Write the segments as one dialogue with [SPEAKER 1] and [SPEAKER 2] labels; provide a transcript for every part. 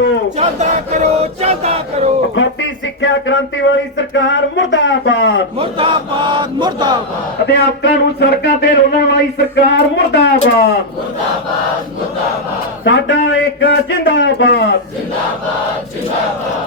[SPEAKER 1] ਚੱਲਦਾ ਕਰੋ ਚੱਲਦਾ ਕਰੋ।
[SPEAKER 2] ਅਖੌਤੀ ਸਿੱਖਿਆ ਕ੍ਰਾਂਤੀ ਵਾਲੀ ਸਰਕਾਰ ਮੁਰਦਾਬਾਦ।
[SPEAKER 1] ਮੁਰਦਾਬਾਦ ਮੁਰਦਾਬਾਦ।
[SPEAKER 2] ਅਧਿਆਪਕਾਂ ਨੂੰ ਸੜਕਾਂ ਤੇ ਰੋਲਣ ਵਾਲੀ ਸਰਕਾਰ ਮੁਰਦਾਬਾਦ। ਮੁਰਦਾਬਾਦ ਮੁਰਦਾਬਾਦ। ਸਾਡਾ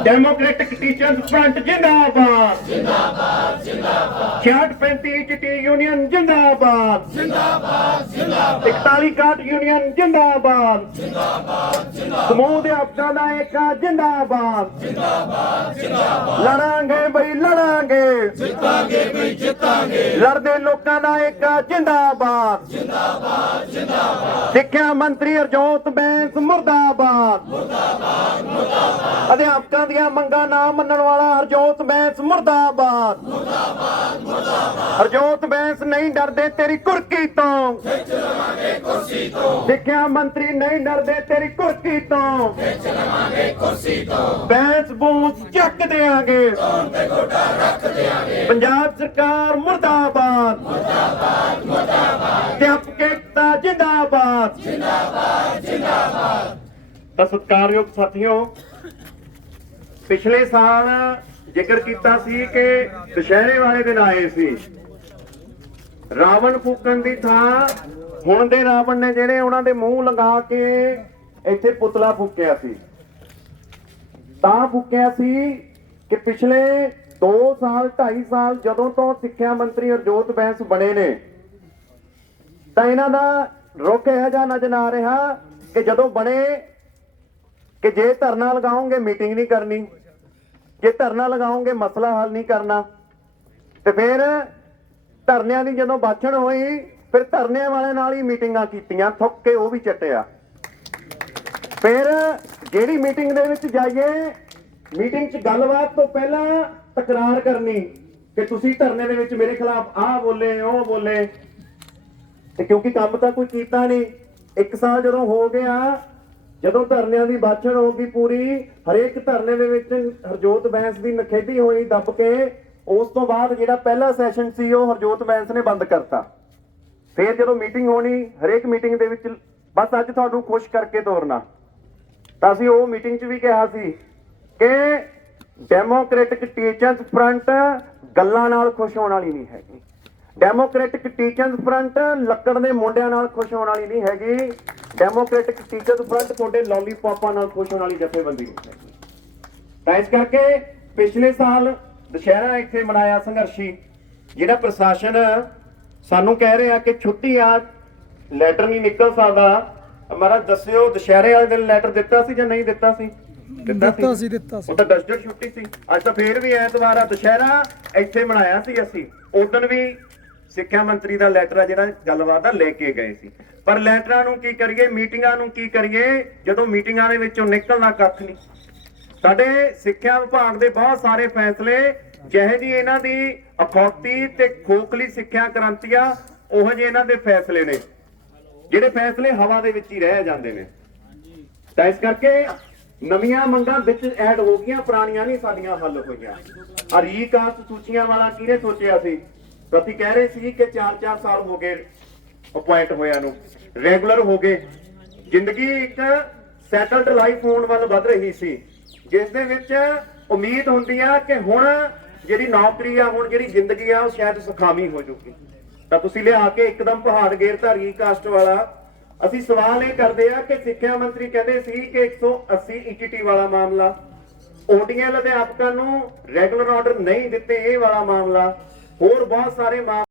[SPEAKER 2] ਡੈਮੋਕ੍ਰੈਟਿਕ ਟੀਚਰਸ ਫਰੰਟ ਜਿੰਦਾਬਾਦ ਜਿੰਦਾਬਾਦ ਜਿੰਦਾਬਾਦ 6535 ਟੀ ਯੂਨੀਅਨ ਜਿੰਦਾਬਾਦ
[SPEAKER 1] ਜਿੰਦਾਬਾਦ ਜਿੰਦਾਬਾਦ
[SPEAKER 2] 41 ਕਾਟ ਯੂਨੀਅਨ ਜਿੰਦਾਬਾਦ ਜਿੰਦਾਬਾਦ ਜਿੰਦਾਬਾਦ ਸਮੂਹ ਦੇ ਅਫਸਰਾਂ ਦਾ ਇੱਕ ਜਿੰਦਾਬਾਦ ਜਿੰਦਾਬਾਦ ਜਿੰਦਾਬਾਦ ਲੜਾਂਗੇ ਬਈ ਲੜਾਂਗੇ
[SPEAKER 1] ਜਿੱਤਾਂਗੇ ਬਈ ਜਿੱਤਾਂਗੇ
[SPEAKER 2] ਲੜਦੇ ਲੋਕਾਂ ਦਾ ਇੱਕ ਜਿੰਦਾਬਾਦ ਜਿੰਦਾਬਾਦ ਜਿੰਦਾਬਾਦ ਸਿੱਖਿਆ ਮੰਤਰੀ ਅਰਜੋਤ ਬੈਂਸ ਮੁਰਦਾਬਾਦ ਮੁਰਦਾਬਾਦ ਮੁਰਦਾਬਾਦ ਅਧਿਆਪਕਾਂ ਦੀਆਂ ਮੰਗਾਂ ਨਾ ਮੰਨਣ ਵਾਲਾ ਹਰਜੋਤ ਬੈਂਸ ਮੁਰਦਾਬਾਦ। ਮੁਰਦਾਬਾਦ ਮੁਰਦਾਬਾਦ ਹਰਜੋਤ ਬੈਂਸ ਨਹੀਂ ਡਰਦੇ ਤੇਰੀ ਕੁਰਕੀ ਤੋਂ। ਖਿੱਚ ਲਵਾਂਗੇ ਕੁਰਸੀ ਤੋਂ ਸਿੱਖਿਆ ਮੰਤਰੀ ਨਹੀਂ ਡਰਦੇ ਤੇਰੀ ਕੁਰਕੀ ਤੋਂ। ਖਿੱਚ ਲਵਾਂਗੇ ਕੁਰਸੀ ਤੋਂ ਬੈਂਸ ਬੂਸ ਚੱਕ ਦੇਾਂਗੇ ਪੰਜਾਬ ਸਰਕਾਰ ਮੁਰਦਾਬਾਦ। ਮੁਰਦਾਬਾਦ ਮੁਰਦਾਬਾਦ ਅਧਿਆਪਕ ਜਿੰਦਾਬਾਦ ਜਿੰਦਾਬਾਦ ਜਿੰਦਾਬਾਦ। ਤਾਂ ਸਤਿਕਾਰਯੋਗ ਸਾਥੀਓ ਪਿਛਲੇ ਸਾਲ ਜ਼ਿਕਰ ਕੀਤਾ ਸੀ ਕਿ ਦੁਸ਼ਹਿਰੇ ਵਾਲੇ ਦਿਨ ਆਏ ਸੀ। ਰਾਵਣ ਫੂਕਣ ਦੀ ਥਾਂ, ਹੁਣ ਦੇ ਰਾਵਣ ਨੇ ਜਿਹੜੇ ਉਹਨਾਂ ਦੇ ਮੂੰਹ ਲਗਾ ਕੇ ਇੱਥੇ ਪੁਤਲਾ ਫੂਕਿਆ ਸੀ। ਤਾਂ ਫੂਕਿਆ ਸੀ ਕਿ ਪਿਛਲੇ 2 ਸਾਲ 2.5 ਸਾਲ ਜਦੋਂ ਤੋਂ ਸਿੱਖਿਆ ਮੰਤਰੀ ਹਰਜੋਤ ਬੈਂਸ ਬਣੇ ਨੇ, ਤਾਂ ਇਹਨਾਂ ਦਾ ਰੁਖ ਇਹੋ ਜਿਹਾ ਨਜ਼ਰ ਆ ਰਿਹਾ ਕਿ ਜਦੋਂ ਬਣੇ ਕਿ ਜੇ ਧਰਨਾ ਲਗਾਓਗੇ ਮੀਟਿੰਗ ਨਹੀਂ ਕਰਨੀ। ਜੇ ਧਰਨਾ ਲਗਾਓਗੇ ਮਸਲਾ ਹੱਲ ਨਹੀਂ ਕਰਨਾ। ਤੇ ਫਿਰ ਧਰਨਿਆਂ ਦੀ ਜਦੋਂ ਬਾਛਣ ਹੋਈ, ਫਿਰ ਧਰਨਿਆਂ ਵਾਲੇ ਨਾਲ ਹੀ ਮੀਟਿੰਗਾਂ ਕੀਤੀਆਂ, ਥੁੱਕ ਕੇ ਉਹ ਵੀ ਚੱਟਿਆ। ਫਿਰ ਜਿਹੜੀ ਮੀਟਿੰਗ ਦੇ ਵਿੱਚ ਜਾਈਏ ਮੀਟਿੰਗ 'ਚ ਗੱਲਬਾਤ ਤੋਂ ਪਹਿਲਾਂ ਤਕਰਾਰ ਕਰਨੀ ਕਿ ਤੁਸੀਂ ਧਰਨੇ ਦੇ ਵਿੱਚ ਮੇਰੇ ਖਿਲਾਫ ਆਹ ਬੋਲੇ, ਉਹ ਬੋਲੇ। ਤੇ ਕਿਉਂਕਿ ਕੰਮ ਤਾਂ ਕੋਈ ਕੀਤਾ ਨਹੀਂ। ਇੱਕ ਸਾਲ ਜਦੋਂ ਹੋ ਗਿਆ ਜਦੋਂ ਧਰਨਿਆਂ ਦੀ ਬਾਛਣ ਹੋ ਗਈ ਪੂਰੀ, ਹਰੇਕ ਧਰਨੇ ਦੇ ਵਿੱਚ ਹਰਜੋਤ ਬੈਂਸ ਦੀ ਨਖੇਦੀ ਹੋਈ ਦੱਬ ਕੇ, ਉਸ ਤੋਂ ਬਾਅਦ ਜਿਹੜਾ ਪਹਿਲਾ ਸੈਸ਼ਨ ਸੀ ਉਹ ਹਰਜੋਤ ਬੈਂਸ ਨੇ ਬੰਦ ਕਰਤਾ। ਫਿਰ ਜਦੋਂ ਮੀਟਿੰਗ ਹੋਣੀ, ਹਰੇਕ ਮੀਟਿੰਗ ਦੇ ਵਿੱਚ ਬਸ ਅੱਜ ਤੁਹਾਨੂੰ ਖੁਸ਼ ਕਰਕੇ ਤੋਰਨਾ। ਤਾਂ ਅਸੀਂ ਉਹ ਮੀਟਿੰਗ 'ਚ ਵੀ ਕਿਹਾ ਸੀ ਕਿ ਡੈਮੋਕ੍ਰੈਟਿਕ ਟੀਚਰਸ ਫਰੰਟ ਗੱਲਾਂ ਨਾਲ ਖੁਸ਼ ਹੋਣ ਵਾਲੀ ਨਹੀਂ ਹੈਗੀ। ਡੈਮੋਕ੍ਰੈਟਿਕ ਟੀਚਰਸ ਫਰੰਟ ਲੱਕੜ ਦੇ ਮੁੰਡਿਆਂ ਨਾਲ ਖੁਸ਼ ਹੋਣ ਵਾਲੀ ਨਹੀਂ ਹੈਗੀ। ਡੈਮੋਕ੍ਰੈਟਿਕ ਟੀਚਰਸ ਫਰੰਟ ਤੁਹਾਡੇ ਲੋਲੀਪੌਪਾਂ ਨਾਲ ਖੁਸ਼ ਹੋਣ ਵਾਲੀ ਜਥੇਬੰਦੀ ਨਹੀਂ ਹੈਗੀ। ਤਾਂ ਇਸ ਕਰਕੇ ਪਿਛਲੇ ਸਾਲ ਦੁਸ਼ਹਿਰਾ ਇੱਥੇ ਮਨਾਇਆ ਸੰਘਰਸ਼ੀ ਜਿਹੜਾ ਪ੍ਰਸ਼ਾਸਨ ਸਾਨੂੰ ਕਹਿ ਰਿਹਾ ਕਿ ਛੁੱਟੀ ਆ ਲੈਟਰ ਨਹੀਂ ਨਿਕਲ ਸਕਦਾ। ਮਹਾਰਾਜ ਦੱਸਿਓ ਦੁਸ਼ਹਿਰੇ ਵਾਲੇ ਦਿਨ ਲੈਟਰ ਦਿੱਤਾ ਸੀ ਜਾਂ ਨਹੀਂ ਦਿੱਤਾ ਸੀ?
[SPEAKER 3] ਦਿੱਤਾ ਸੀ। ਦਿੱਤਾ ਸੀ
[SPEAKER 2] ਉਹ ਤਾਂ ਡਸਟਰ ਛੁੱਟੀ ਸੀ। ਅੱਜ ਤਾਂ ਫੇਰ ਵੀ ਐਤਵਾਰ ਆ ਦੁਸ਼ਹਿਰਾ ਇੱਥੇ ਮਨਾਇਆ ਸੀ ਅਸੀਂ। ਉਦੋਂ ਵੀ ਸਿੱਖਿਆ ਮੰਤਰੀ ਦਾ ਲੈਟਰ ਆ ਜਿਹੜਾ ਗੱਲਬਾਤ ਆ, ਲੈ ਕੇ ਗਏ ਸੀ। ਪਰ ਲੈਟਰਾਂ ਨੂੰ ਕੀ ਕਰੀਏ, ਮੀਟਿੰਗਾਂ ਨੂੰ ਕੀ ਕਰੀਏ, ਜਦੋਂ ਮੀਟਿੰਗਾਂ ਦੇ ਵਿੱਚੋਂ ਨਿਕਲਣਾ ਕੱਖ ਨਹੀਂ। ਸਾਡੇ ਸਿੱਖਿਆ ਵਿਭਾਗ ਦੇ ਬਹੁਤ ਸਾਰੇ ਫੈਸਲੇ, ਜਿਹੇ ਜੀ ਇਹਨਾਂ ਦੀ ਅਖੌਤੀ ਤੇ ਖੋਖਲੀ ਸਿੱਖਿਆ ਕ੍ਰਾਂਤੀ ਆ, ਉਹ ਜਿਹੇ ਇਹਨਾਂ ਦੇ ਫੈਸਲੇ ਨੇ, ਜਿਹੜੇ ਫੈਸਲੇ ਹਵਾ ਦੇ ਵਿੱਚ ਹੀ ਰਹਿ ਜਾਂਦੇ ਨੇ। ਤਾਂ ਇਸ ਕਰਕੇ ਨਵੀਆਂ ਮੰਗਾਂ ਵਿੱਚ ਐਡ ਹੋ ਗਈਆਂ, ਪੁਰਾਣੀਆਂ ਨਹੀਂ ਸਾਡੀਆਂ ਹੱਲ ਹੋਈਆਂ। ਆ ਰੀਕਾਸਟ ਸੂਚੀਆਂ ਵਾਲਾ ਕਿਹਨੇ ਸੋਚਿਆ ਸੀ? ਪ੍ਰਤੀ ਕਹਿ ਰਹੇ ਸੀ ਕਿ 4-4 ਸਾਲ ਹੋ ਗਏ ਅਪਾਇੰਟ ਹੋਇਆਂ ਨੂੰ ਰੈਗੂਲਰ ਹੋ ਗਏ। ਜ਼ਿੰਦਗੀ ਇੱਕ ਸੈਟਲਡ ਲਾਈਫ ਹੋਣ ਵੱਲ ਵੱਧ ਰਹੀ ਸੀ, ਜਿਸ ਦੇ ਵਿੱਚ ਉਮੀਦ ਹੁੰਦੀ ਆ ਕਿ ਹੁਣ ਜਿਹੜੀ ਨੌਕਰੀ ਆ, ਹੁਣ ਜਿਹੜੀ ਜ਼ਿੰਦਗੀ ਆ, ਉਹ ਸ਼ਾਇਦ ਸੁਖਾਵੀਂ ਹੋ ਜਾਊਗੀ। ਤਾਂ ਤੁਸੀਂ ਲਿਆ ਕੇ ਇੱਕਦਮ ਪਹਾੜ ਗੇਰਤਾ ਕਾਸਟ ਵਾਲਾ, ਅਸੀਂ ਸਵਾਲ ਇਹ ਕਰਦੇ ਆ ਕਿ ਸਿੱਖਿਆ ਮੰਤਰੀ ਕਹਿੰਦੇ ਸੀ ਕਿ 180 ਈਟੀਟੀ ਵਾਲਾ ਮਾਮਲਾ ਓਡੀਐਲ ਅਧਿਆਪਕਾਂ ਨੂੰ ਰੈਗੂਲਰ ਆਰਡਰ ਨਹੀਂ ਦਿੱਤੇ ਇਹ ਵਾਲਾ ਮਾਮਲਾ ਹੋਰ ਬਹੁਤ ਸਾਰੇ ਮਾਮਲੇ